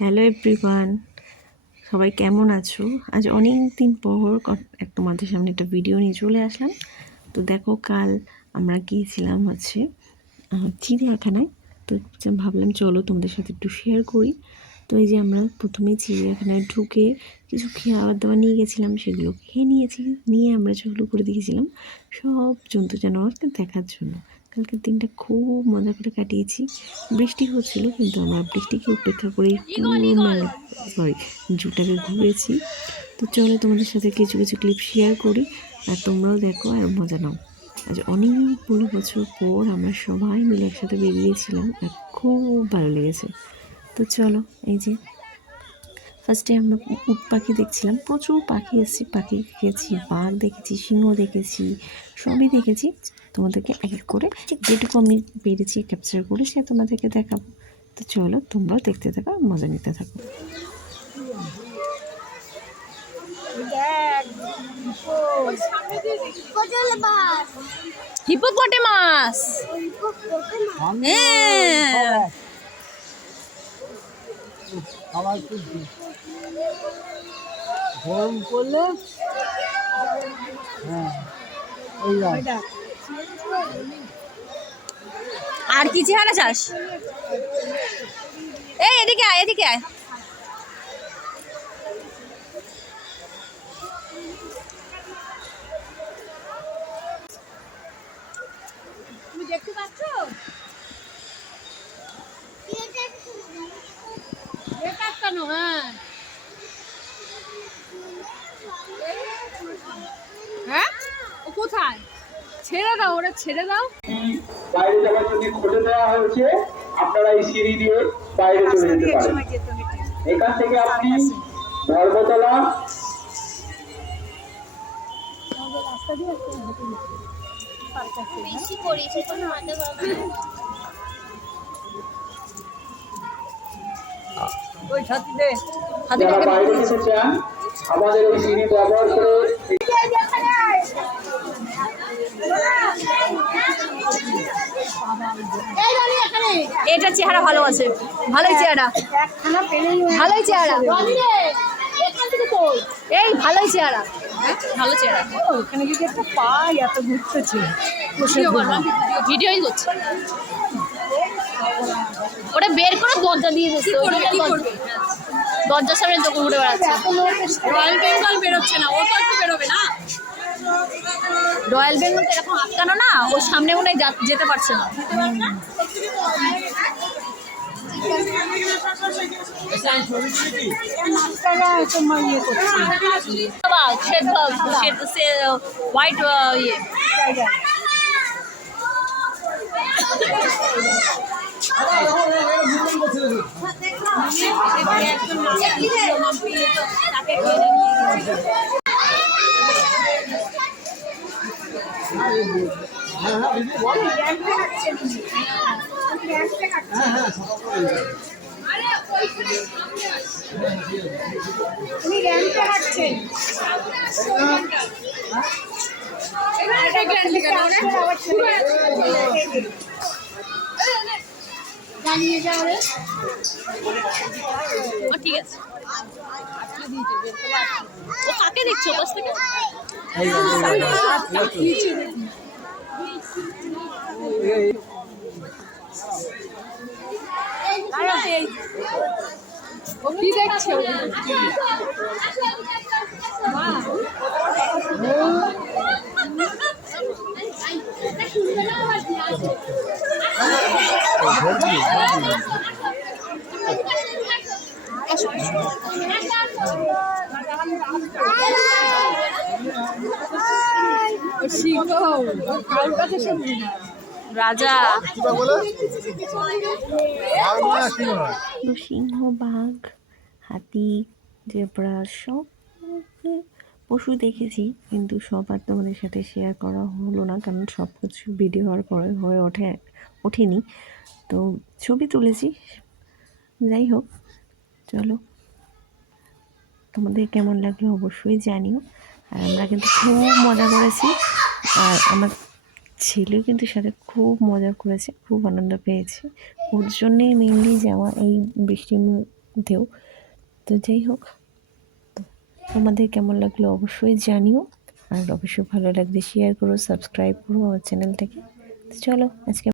Hello everyone, সবাই কেমন আছো? আজ অনেক দিন পর তোমাদের সামনে একটা ভিডিও নিয়ে চলে আসলাম। তো দেখো, কাল আমরা গিয়েছিলাম চিড়িয়াখানায়। তো ভাবলাম চলো তোমাদের সাথে একটু শেয়ার করি। তো এই যে আমরা প্রথমে চিড়িয়াখানায় ঢুকে কিছু খাবার দাবার নিয়ে গেছিলাম, সেগুলো খেয়ে নিয়েছি। নিয়ে আমরা সেগুলো করে দিয়েছিলাম সব জন্তু জানোয়ারকে দেখার জন্য। কালকের দিনটা খুব মজা করে কাটিয়েছি। বৃষ্টি হচ্ছিল, কিন্তু আমরা বৃষ্টিকে উপেক্ষা করে জুটাকে ঘুরেছি। তো চলো তোমাদের সাথে কিছু কিছু ক্লিপ শেয়ার করি, আর তোমরাও দেখো আর মজা নাও। আজ অনেকগুলো বছর পর আমরা সবাই মিলে একসাথে বেরিয়েছিলাম, আর খুব ভালো লেগেছে। তো চলো, এই যে ফার্স্টে আমরা উট পাখি দেখছিলাম, প্রচুর পাখি এসেছি, পাখি দেখেছি, বাঘ দেখেছি, সিংহ দেখেছি, সবই দেখেছি। তোমাদেরকে এক এক করে যেটুকু আমি পেরেছি ক্যাপচার করে সে তোমাদেরকে দেখাবো। তো চলো, তোমরাও দেখতে থাকো, মজা নিতে থাকো। হিপোপটেমাস, হ্যাঁ, গরম করলে আর কি চেহারা চাস? এই এদিকে আয়, এদিকে আয়। তুমি দেখতে পাচ্ছ? হ্যাঁ, ও কোথায়? ছেড়ে দাও, ওরা ছেড়ে দাও। বাইরে যাওয়ার জন্য খুলে দেওয়া হয়েছে, আপনারা এই সিঁড়ি দিয়ে বাইরে চলে যেতে পারেন। এখান থেকে আপনি ধর্মতলা বেশি করি সেটা হাতে ওই ছাতিতে যারা বাইরে যেতে চান আমাদের এই সিঁড়ি ব্যবহার করে এটা চেহারা ভালো আছে, ভালোই চেহারা, ভালোই চেহারা, এই ভালোই চেহারা, ভালো চেহারা। ওখানে যদি একটা পাই এত ঘুরতেছে, ভিডিওই করছে, ওটা বের করে দরজা দিয়ে দিচ্ছে, দরজার সামনে যখন ঘুরে বেড়াচ্ছে। রয়্যাল বেঙ্গল বেরোচ্ছে না, ও তো একটু বেরোবে না। রয়্যাল বেঙ্গল তো এরকম আটকানো না, ও সামনে মনে হয় যেতে পারছে না। তোমার ইয়ে করছে হোয়াইট ইয়ে উনি র্যাম্পে হাঁটছেন। জানিয়ে যাবে। ও ঠিক আছে। ও কাকে দেখছো পাশ থেকে? ও কি দেখছে? রাজা সিংহ, বাঘ, হাতি, জেব্রা সব পশু দেখেছি, কিন্তু সব আর তোমাদের সাথে শেয়ার করা হলো না, কারণ সব কিছু ভিডিও হওয়ার পরে ওঠেনি। তো ছবি তুলেছি। যাই হোক, চলো, তোমাদের কেমন লাগলো অবশ্যই জানিও। আর আমরা কিন্তু খুব মজা করেছি, আর আমার ছেলেও কিন্তু সাথে খুব মজা করেছে, খুব আনন্দ পেয়েছে। ওর জন্যেই মেনলি যাওয়া এই বৃষ্টির মধ্যেও। তো যাই হোক, তো তোমাদের কেমন লাগলো অবশ্যই জানিও, আর অবশ্যই ভালো লাগলে শেয়ার করো, সাবস্ক্রাইব করো আমার চ্যানেলটাকে। তো চলো আজকে